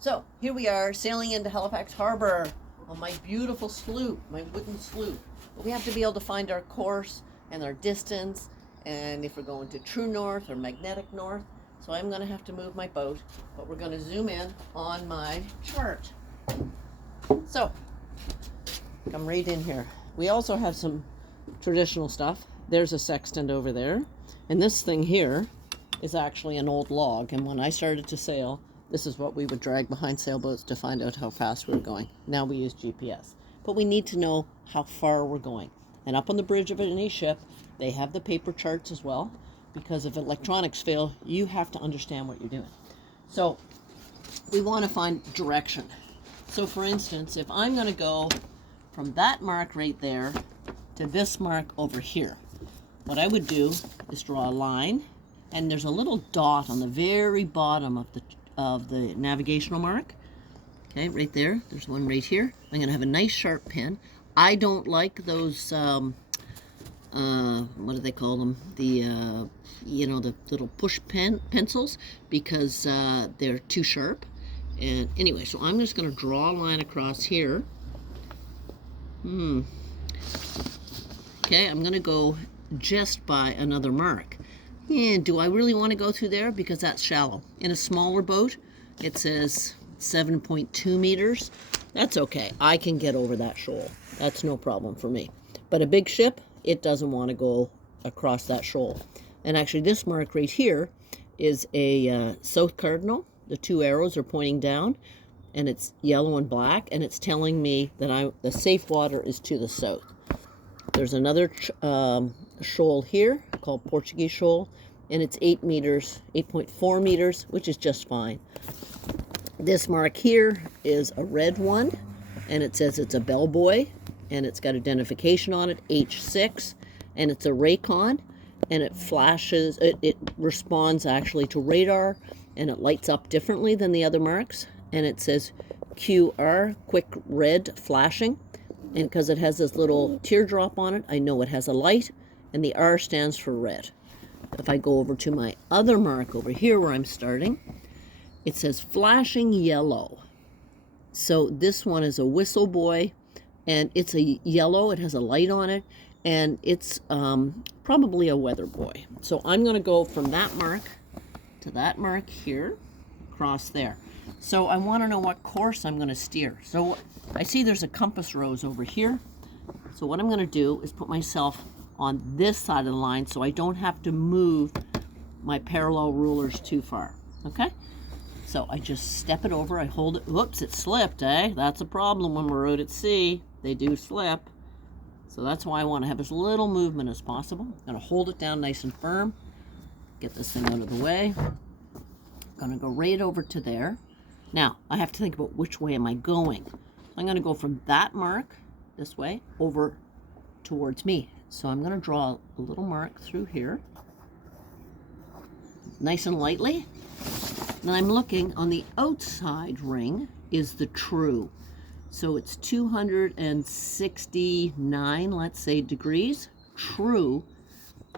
So here we are sailing into Halifax Harbor on my beautiful sloop, my wooden sloop. But we have to be able to find our course and our distance, and if we're going to true north or magnetic north. So I'm going to have to move my boat, but we're going to zoom in on my chart. So come right in here. We also have some traditional stuff. There's a sextant over there, and this thing here is actually an old log, and when I started to sail, this is what we would drag behind sailboats to find out how fast we were going. Now we use GPS. But we need to know how far we're going. And up on the bridge of any ship, they have the paper charts as well, because if electronics fail, you have to understand what you're doing. So we want to find direction. So for instance, if I'm going to go from that mark right there to this mark over here, what I would do is draw a line, and there's a little dot on the very bottom of the navigational mark. Okay, right there. There's one right here. I'm going to have a nice sharp pen. I don't like those, what do they call them? The, the little push pencils, because they're too sharp. And anyway, so I'm just going to draw a line across here. Okay, I'm going to go just by another mark. And do I really want to go through there? Because that's shallow. In a smaller boat, it says 7.2 meters. That's okay. I can get over that shoal. That's no problem for me. But a big ship, it doesn't want to go across that shoal. And actually, this mark right here is a south cardinal. The two arrows are pointing down, and it's yellow and black, and it's telling me that the safe water is to the south. There's another shoal here called Portuguese Shoal, and it's 8 meters, 8.4 meters, which is just fine. This mark here is a red one, and it says it's a bellboy, and it's got identification on it, H6, and it's a Raycon, and it flashes, it responds actually to radar, and it lights up differently than the other marks, and it says QR, quick red flashing. And because it has this little teardrop on it, I know it has a light, and the R stands for red. If I go over to my other mark over here where I'm starting, it says flashing yellow. So this one is a whistle buoy, and it's a yellow, it has a light on it, and it's probably a weather buoy. So I'm going to go from that mark to that mark here, across there. So I want to know what course I'm going to steer. So I see there's a compass rose over here. So what I'm going to do is put myself on this side of the line so I don't have to move my parallel rulers too far. Okay? So I just step it over. I hold it. Whoops, it slipped, eh? That's a problem when we're out at sea. They do slip. So that's why I want to have as little movement as possible. I'm going to hold it down nice and firm. Get this thing out of the way. I'm going to go right over to there. Now, I have to think about which way am I going. I'm going to go from that mark, this way, over towards me. So I'm going to draw a little mark through here, nice and lightly. And I'm looking on the outside ring is the true. So it's 269, let's say, degrees, true.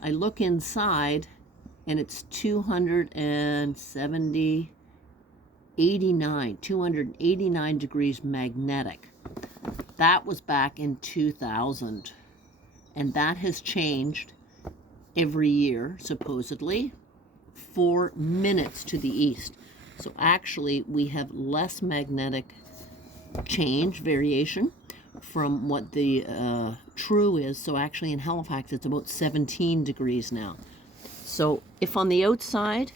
I look inside, and it's 289 degrees magnetic. That was back in 2000, and that has changed every year, supposedly, 4 minutes to the east. So actually, we have less magnetic variation from what the true is. So actually in Halifax, it's about 17 degrees now. So if on the outside,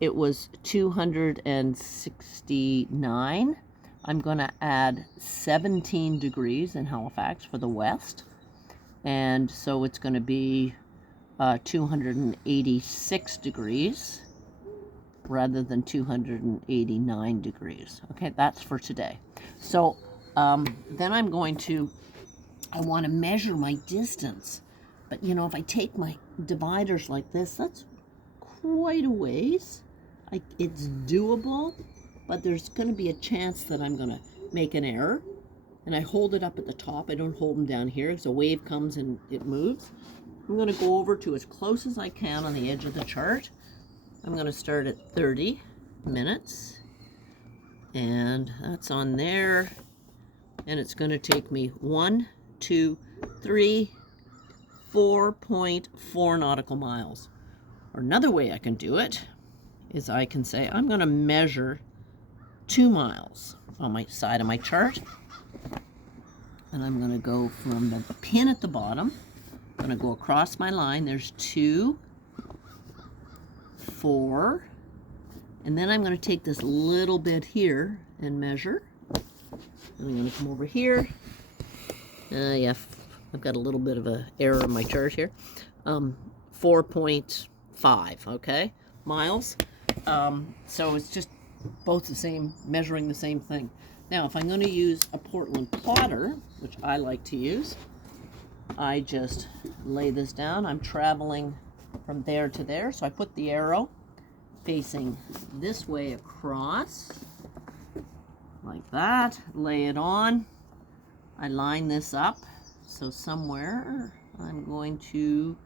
it was 269. I'm going to add 17 degrees in Halifax for the west. And so it's going to be 286 degrees rather than 289 degrees. Okay, that's for today. So then I want to measure my distance. But, if I take my dividers like this, that's quite a ways. It's doable, but there's going to be a chance that I'm going to make an error. And I hold it up at the top. I don't hold them down here because a wave comes and it moves. I'm going to go over to as close as I can on the edge of the chart. I'm going to start at 30 minutes. And that's on there. And it's going to take me 1, 2, 3, 4.4 nautical miles. Or another way I can do it is I can say I'm going to measure 2 miles on my side of my chart. And I'm going to go from the pin at the bottom. I'm going to go across my line. There's 2, 4. And then I'm going to take this little bit here and measure. And I'm going to come over here. Yeah, I've got a little bit of an error in my chart here. 4.5, okay, miles. So it's just both the same, measuring the same thing. Now, if I'm going to use a Portland plotter, which I like to use, I just lay this down. I'm traveling from there to there, so I put the arrow facing this way across, like that, lay it on. I line this up, so somewhere I'm going to,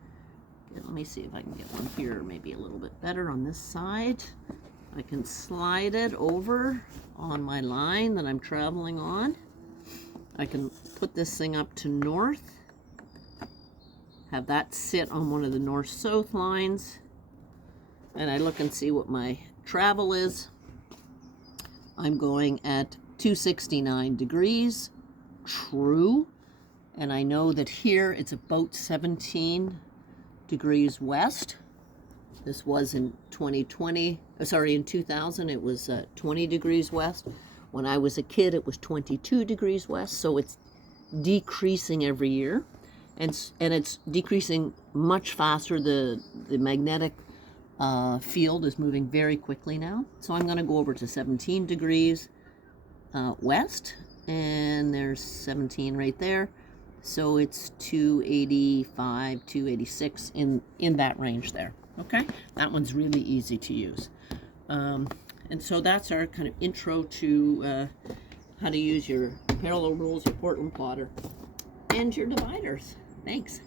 let me see if I can get one here, maybe a little bit better on this side. I can slide it over on my line that I'm traveling on. I can put this thing up to north, have that sit on one of the north-south lines, and I look and see what my travel is. I'm going at 269 degrees, true, and I know that here it's about 17 degrees west. This was in 2020, in 2000, it was 20 degrees west. When I was a kid, it was 22 degrees west, so it's decreasing every year. And it's decreasing much faster. The magnetic field is moving very quickly now. So I'm going to go over to 17 degrees west, and there's 17 right there. So it's 285, 286 in that range there. Okay, that one's really easy to use. And so that's our kind of intro to how to use your parallel rules, your Portland plotter, and your dividers. Thanks.